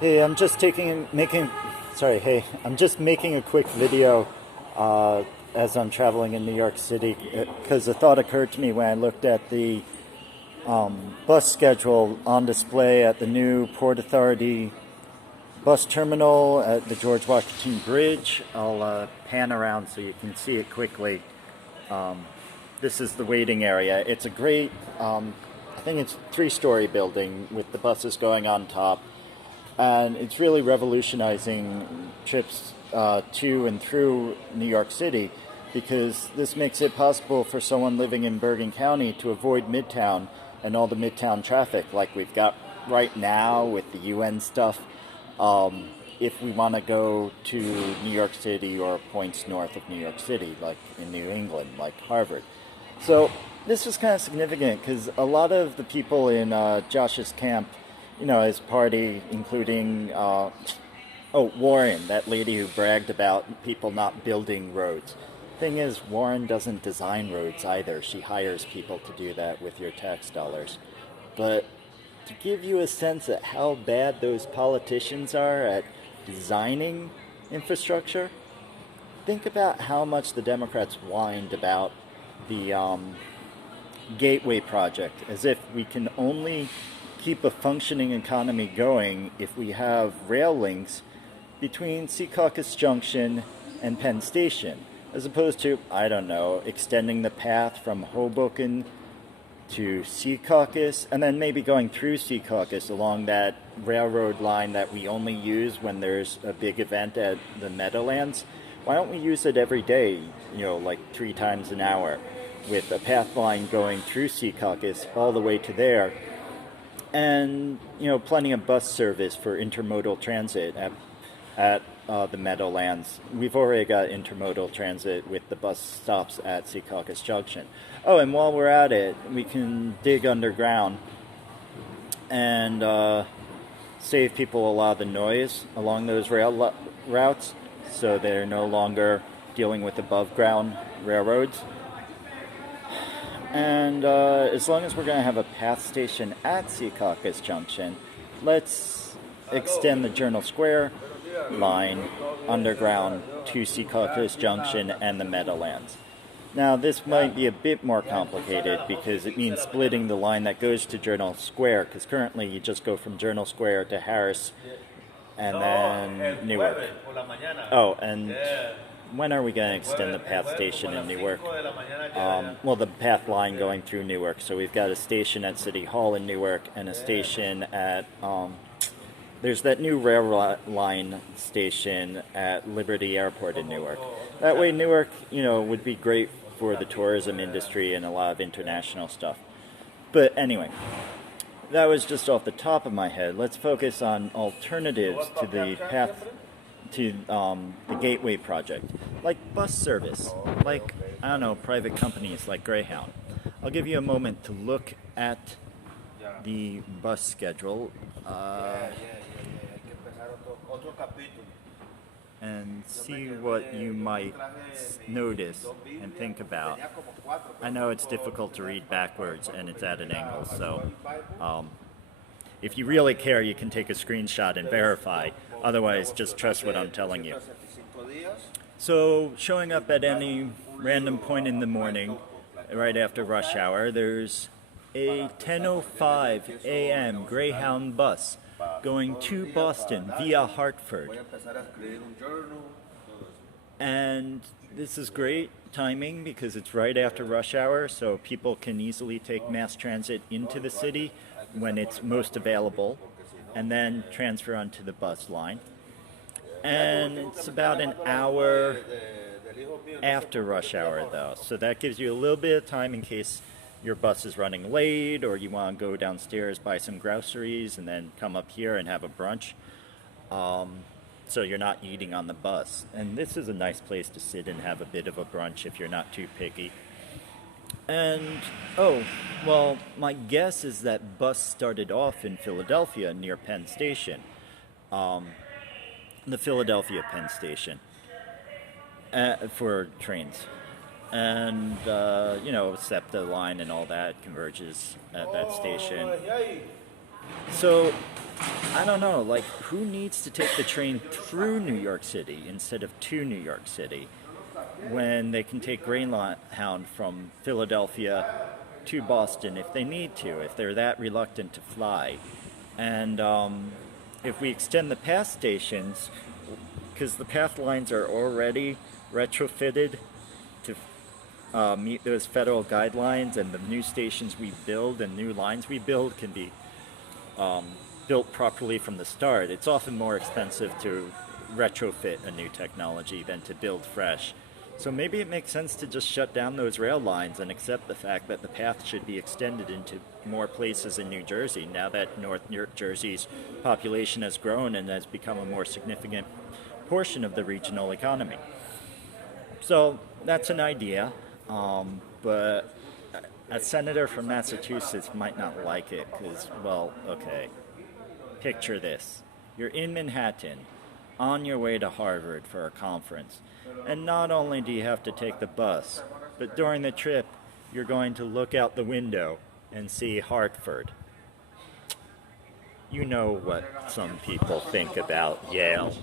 Hey, I'm just making a quick video as I'm traveling in New York City because a thought occurred to me when I looked at the bus schedule on display at the new Port Authority bus terminal at the George Washington Bridge. I'll pan around so you can see it quickly. This is the waiting area. It's a great, I think it's a three-story building with the buses going on top. And it's really revolutionizing trips to and through New York City because this makes it possible for someone living in Bergen County to avoid Midtown and all the Midtown traffic like we've got right now with the UN stuff. If we want to go to New York City or points north of New York City, like in New England, like Harvard. So this was kind of significant because a lot of the people in Josh's camp, his party, including, Warren, that lady who bragged about people not building roads. Thing is, Warren doesn't design roads either. She hires people to do that with your tax dollars. But to give you a sense of how bad those politicians are at designing infrastructure, think about how much the Democrats whined about the Gateway project, as if we can only keep a functioning economy going if we have rail links between Secaucus Junction and Penn Station, as opposed to, I don't know, extending the path from Hoboken to Secaucus and then maybe going through Secaucus along that railroad line that we only use when there's a big event at the Meadowlands. Why don't we use it every day, like 3 times an hour, with a path line going through Secaucus all the way to there? And plenty of bus service for intermodal transit at the Meadowlands. We've already got intermodal transit with the bus stops at Secaucus Junction. Oh, and while we're at it, we can dig underground and save people a lot of the noise along those rail routes, so they're no longer dealing with above ground railroads. And as long as we're going to have a path station at Secaucus Junction, let's extend the Journal Square line underground to Secaucus Junction and the Meadowlands. Now, this might be a bit more complicated because it means splitting the line that goes to Journal Square, because currently you just go from Journal Square to Harris and then Newark. Oh, and when are we going to extend the path station in Newark? The path line going through Newark. So we've got a station at City Hall in Newark and a station at, there's that new rail line station at Liberty Airport in Newark. That way Newark, would be great for the tourism industry and a lot of international stuff. But anyway, that was just off the top of my head. Let's focus on alternatives to the path to the Gateway project, like bus service, like, I don't know, private companies like Greyhound. I'll give you a moment to look at the bus schedule and see what you might notice and think about. I know it's difficult to read backwards and it's at an angle, so if you really care, you can take a screenshot and verify. Otherwise, just trust what I'm telling you. So, showing up at any random point in the morning, right after rush hour, there's a 10:05 a.m. Greyhound bus going to Boston via Hartford. And this is great timing because it's right after rush hour, so people can easily take mass transit into the city when it's most available, and then transfer onto the bus line. And it's about an hour after rush hour, though, so that gives you a little bit of time in case your bus is running late or you want to go downstairs, buy some groceries, and then come up here and have a brunch. So you're not eating on the bus. And this is a nice place to sit and have a bit of a brunch if you're not too picky. And, my guess is that bus started off in Philadelphia near Penn Station. The Philadelphia Penn Station for trains. And, SEPTA line and all that converges at that station. So I don't know, like, who needs to take the train through New York City instead of to New York City when they can take Greyhound from Philadelphia to Boston if they need to, if they're that reluctant to fly? And if we extend the path stations, because the path lines are already retrofitted to meet those federal guidelines, and the new stations we build and new lines we build can be built properly from the start, it's often more expensive to retrofit a new technology than to build fresh. So maybe it makes sense to just shut down those rail lines and accept the fact that the path should be extended into more places in New Jersey now that North New Jersey's population has grown and has become a more significant portion of the regional economy. So that's an idea, but a senator from Massachusetts might not like it because, well, okay, picture this. You're in Manhattan, on your way to Harvard for a conference, and not only do you have to take the bus, but during the trip, you're going to look out the window and see Hartford. You know what some people think about Yale.